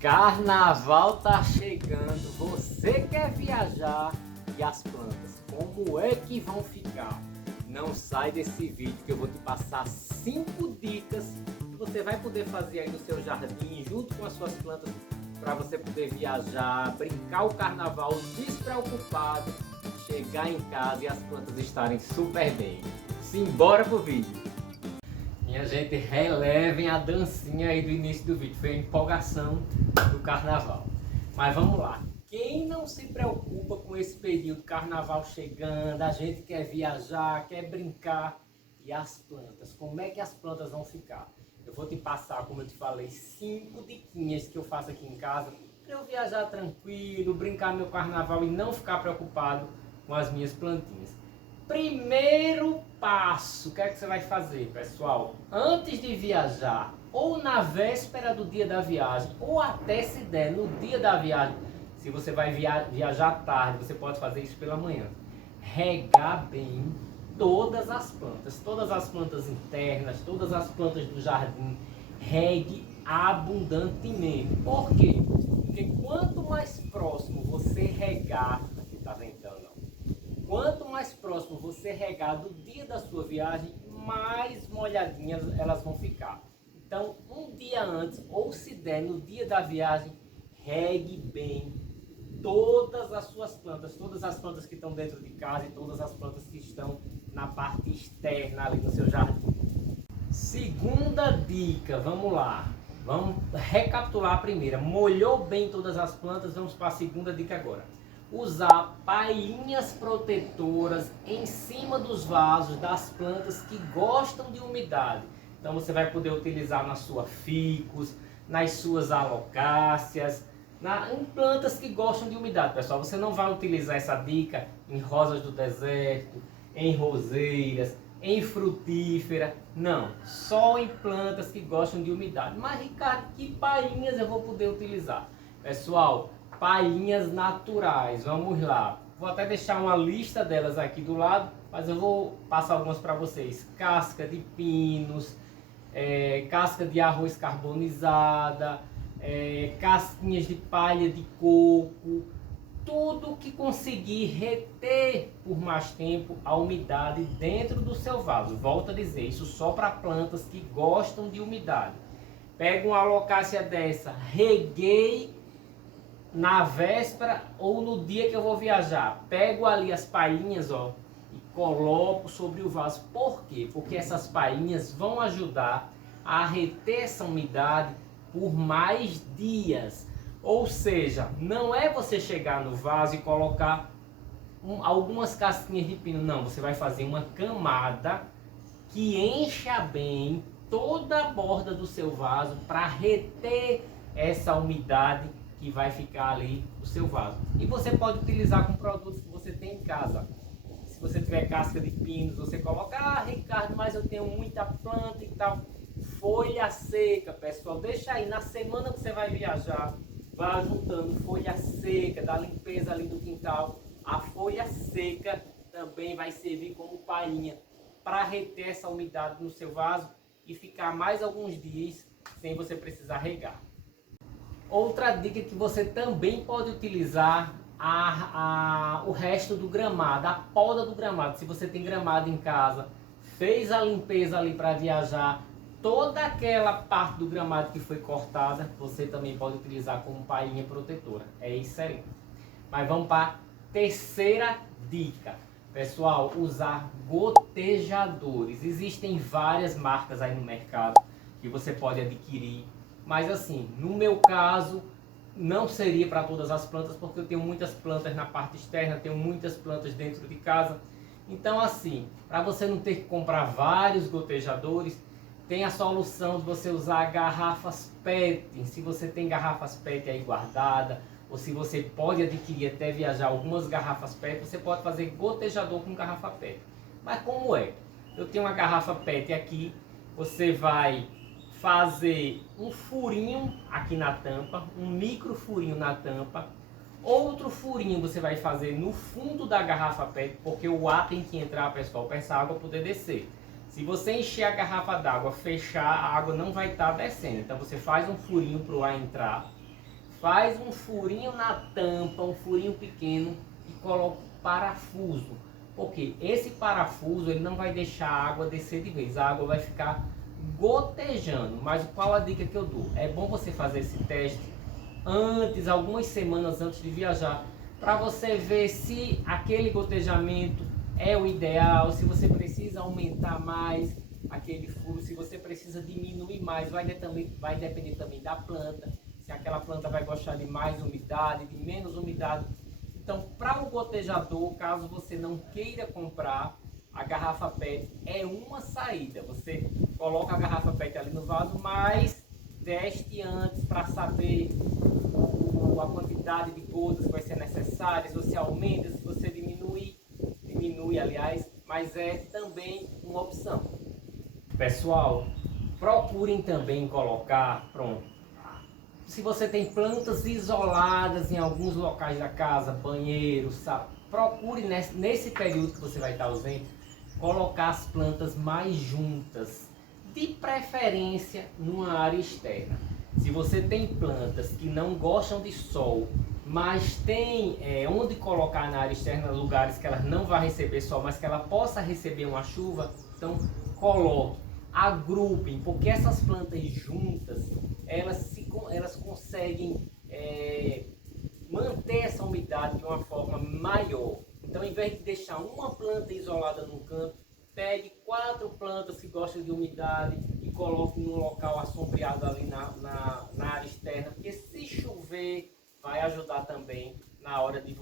Carnaval tá chegando, você quer viajar e as plantas, como é que vão ficar? Não sai desse vídeo que eu vou te passar 5 dicas que você vai poder fazer aí no seu jardim junto com as suas plantas para você poder viajar, brincar o carnaval despreocupado, chegar em casa e as plantas estarem super bem. Simbora pro vídeo! Minha gente, relevem a dancinha aí do início do vídeo, foi a empolgação do carnaval. Mas vamos lá, quem não se preocupa com esse período, carnaval chegando, a gente quer viajar, quer brincar, e as plantas, como é que as plantas vão ficar? Eu vou te passar, como eu te falei, 5 diquinhas que eu faço aqui em casa, para eu viajar tranquilo, brincar meu carnaval e não ficar preocupado com as minhas plantinhas. Primeiro passo, o que é que você vai fazer, pessoal? Antes de viajar, ou na véspera do dia da viagem, ou até se der no dia da viagem, se você vai viajar tarde, você pode fazer isso pela manhã. Regar bem todas as plantas internas, todas as plantas do jardim, regue abundantemente. Por quê? Porque quanto mais próximo você regar, aqui tá ventando, ó. Quanto mais próximo você regar do dia da sua viagem, mais molhadinhas elas vão ficar. Então, um dia antes, ou se der no dia da viagem, regue bem todas as suas plantas, todas as plantas que estão dentro de casa e todas as plantas que estão na parte externa ali no seu jardim. Segunda dica, vamos lá. Vamos recapitular a primeira. Molhou bem todas as plantas, vamos para a segunda dica agora. Usar palhinhas protetoras em cima dos vasos das plantas que gostam de umidade. Então você vai poder utilizar na sua ficus, nas suas alocáceas, em plantas que gostam de umidade. Pessoal, você não vai utilizar essa dica em rosas do deserto, em roseiras, em frutífera, não, só em plantas que gostam de umidade. Mas Ricardo, que palhinhas eu vou poder utilizar? Pessoal, palhinhas naturais, vamos lá. Vou até deixar uma lista delas aqui do lado, mas eu vou passar algumas para vocês. Casca de pinos, casca de arroz carbonizada, casquinhas de palha de coco, tudo que conseguir reter por mais tempo a umidade dentro do seu vaso. Volto a dizer, isso só para plantas que gostam de umidade. Pega uma alocácea dessa, reguei na véspera ou no dia que eu vou viajar, pego ali as palhinhas, ó, e coloco sobre o vaso. Por quê? Porque essas palhinhas vão ajudar a reter essa umidade por mais dias. Ou seja, não é você chegar no vaso e colocar algumas casquinhas de pino, não, você vai fazer uma camada que encha bem toda a borda do seu vaso para reter essa umidade que vai ficar ali no seu vaso. E você pode utilizar com produtos que você tem em casa. Se você tiver casca de pinos, você coloca, Ricardo, mas eu tenho muita planta e tal. Folha seca, pessoal, deixa aí, na semana que você vai viajar, vá juntando folha seca, da limpeza ali do quintal. A folha seca também vai servir como palhinha para reter essa umidade no seu vaso e ficar mais alguns dias sem você precisar regar. Outra dica que você também pode utilizar o resto do gramado, a poda do gramado. Se você tem gramado em casa, fez a limpeza ali para viajar, toda aquela parte do gramado que foi cortada, você também pode utilizar como palhinha protetora. É excelente. Mas vamos para a terceira dica. Pessoal, usar gotejadores. Existem várias marcas aí no mercado que você pode adquirir. Mas assim, no meu caso, não seria para todas as plantas, porque eu tenho muitas plantas na parte externa, tenho muitas plantas dentro de casa. Então assim, para você não ter que comprar vários gotejadores, tem a solução de você usar garrafas PET. Se você tem garrafas PET aí guardada, ou se você pode adquirir até viajar algumas garrafas PET, você pode fazer gotejador com garrafa PET. Mas como é? Eu tenho uma garrafa PET aqui, você vai fazer um furinho aqui na tampa, um micro furinho na tampa, outro furinho você vai fazer no fundo da garrafa PET, porque o ar tem que entrar, pessoal, para essa água poder descer. Se você encher a garrafa d'água, fechar, a água não vai estar descendo. Então você faz um furinho para o ar entrar faz um furinho na tampa, um furinho pequeno e coloca o parafuso. Porque esse parafuso ele não vai deixar a água descer de vez, a água vai ficar gotejando. Mas qual a dica que eu dou? É bom você fazer esse teste antes, algumas semanas antes de viajar, para você ver se aquele gotejamento é o ideal, se você precisa aumentar mais aquele furo, se você precisa diminuir mais, vai depender também da planta, se aquela planta vai gostar de mais umidade, de menos umidade. Então, para o gotejador, caso você não queira comprar, a garrafa PET é uma saída. Você coloca a garrafa PET ali no vaso, mas teste antes para saber a quantidade de gotas que vai ser necessária, se você aumenta, se você diminui, aliás, mas é também uma opção. Pessoal, procurem também colocar, pronto, se você tem plantas isoladas em alguns locais da casa, banheiro, procure nesse período que você vai estar ausente, colocar as plantas mais juntas, de preferência numa área externa. Se você tem plantas que não gostam de sol, mas tem onde colocar na área externa, lugares que ela não vai receber sol, mas que ela possa receber uma chuva, então coloque, agrupem, porque essas plantas juntas, elas conseguem manter essa umidade de uma forma maior. Então, em vez de deixar uma planta isolada num canto, pegue 4 plantas que gostam de umidade e coloque num local assombreado ali na área externa, porque se chover, vai ajudar também na hora de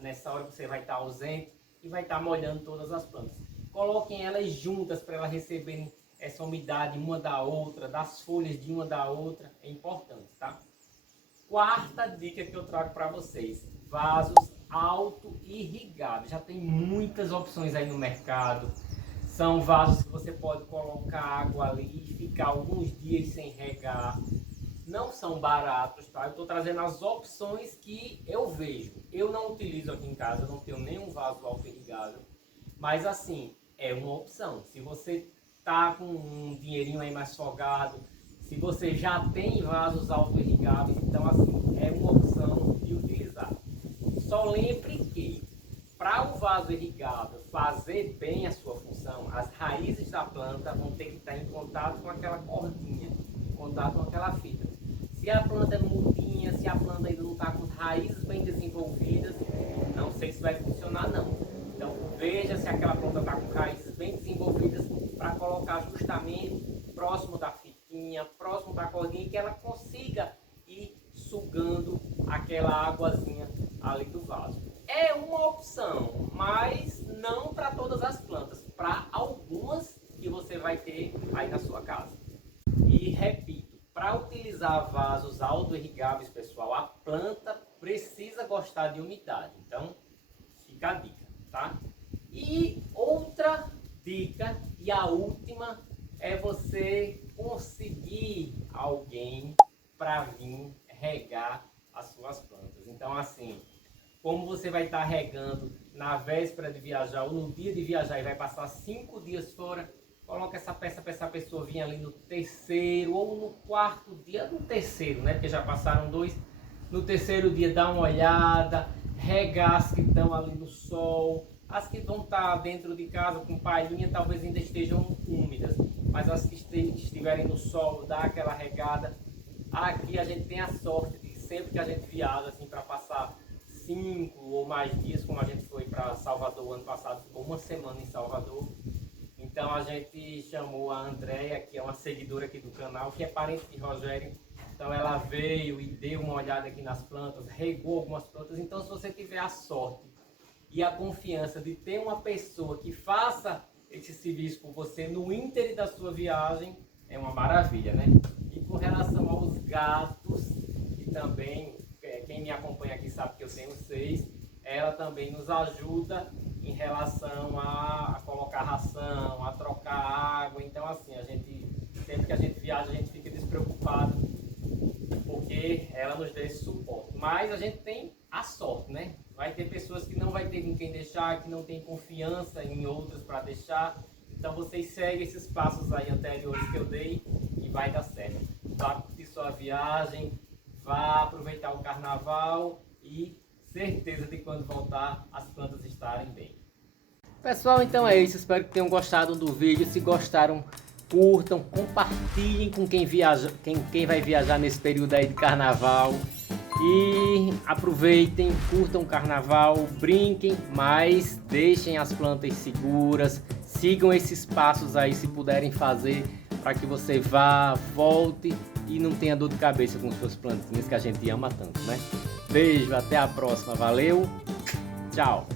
nessa hora que você vai estar ausente e vai estar molhando todas as plantas. Coloquem elas juntas para elas receberem essa umidade uma da outra, das folhas de uma da outra, é importante, tá? Quarta dica que eu trago para vocês, vasos auto-irrigáveis. Já tem muitas opções aí no mercado. São vasos que você pode colocar água ali e ficar alguns dias sem regar. Não são baratos, tá? Eu estou trazendo as opções que eu vejo. Eu não utilizo aqui em casa, eu não tenho nenhum vaso auto-irrigável. Mas assim, é uma opção. Se você tá com um dinheirinho aí mais folgado, se você já tem vasos auto-irrigáveis, então assim, é uma opção de utilizar. Só lembre que para o vaso irrigável fazer bem a sua função, as raízes da planta vão ter que estar em contato com aquela cordinha, em contato com aquela fita. Se a planta é mudinha, se a planta ainda não está com raízes bem desenvolvidas, não sei se vai funcionar não. Então veja se aquela planta está com raízes bem desenvolvidas para colocar justamente próximo da fitinha, próximo da cordinha, que ela consiga ir sugando aquela águazinha ali do vaso. É uma opção, mas não para todas as plantas, para algumas que você vai ter aí na sua casa. E repito, para utilizar vasos auto-irrigáveis, pessoal, a planta precisa gostar de umidade. Então, fica a dica, tá? E outra dica, e a última, é você conseguir alguém para vir regar as suas plantas. Então, assim, como você vai estar regando na véspera de viajar ou no dia de viajar e vai passar 5 dias fora, coloca essa peça para essa pessoa vir ali no terceiro ou no quarto dia, no terceiro, né? Porque já passaram 2. No terceiro dia, dá uma olhada, regar as que estão ali no sol. As que vão estar dentro de casa com palhinha talvez ainda estejam úmidas, mas as que estiverem no sol, dá aquela regada. Aqui a gente tem a sorte de sempre que a gente viaja assim para passar 5 ou mais dias, como a gente foi para Salvador ano passado, ficou uma semana em Salvador. Então a gente chamou a Andréia, que é uma seguidora aqui do canal, que é parente de Rogério. Então ela veio e deu uma olhada aqui nas plantas, regou algumas plantas. Então se você tiver a sorte e a confiança de ter uma pessoa que faça esse serviço por você no íntere da sua viagem, é uma maravilha, né? E com relação aos gatos, que também, quem me acompanha aqui sabe que eu tenho 6, ela também nos ajuda em relação a colocar ração, a trocar água. Então assim, sempre que a gente viaja, a gente fica despreocupado, porque ela nos dá esse suporte. Mas a gente tem a sorte, né? Vai ter pessoas que não vai ter com quem deixar, que não tem confiança em outras para deixar. Então vocês seguem esses passos aí anteriores que eu dei e vai dar certo. Vá curtir sua viagem, vá aproveitar o carnaval e certeza de que quando voltar as plantas estarem bem. Pessoal, então é isso. Espero que tenham gostado do vídeo. Se gostaram, curtam, compartilhem com quem vai viajar nesse período aí de carnaval. E aproveitem, curtam o carnaval, brinquem, mas deixem as plantas seguras. Sigam esses passos aí, se puderem fazer, para que você vá, volte e não tenha dor de cabeça com suas plantinhas que a gente ama tanto, né? Beijo, até a próxima. Valeu, tchau!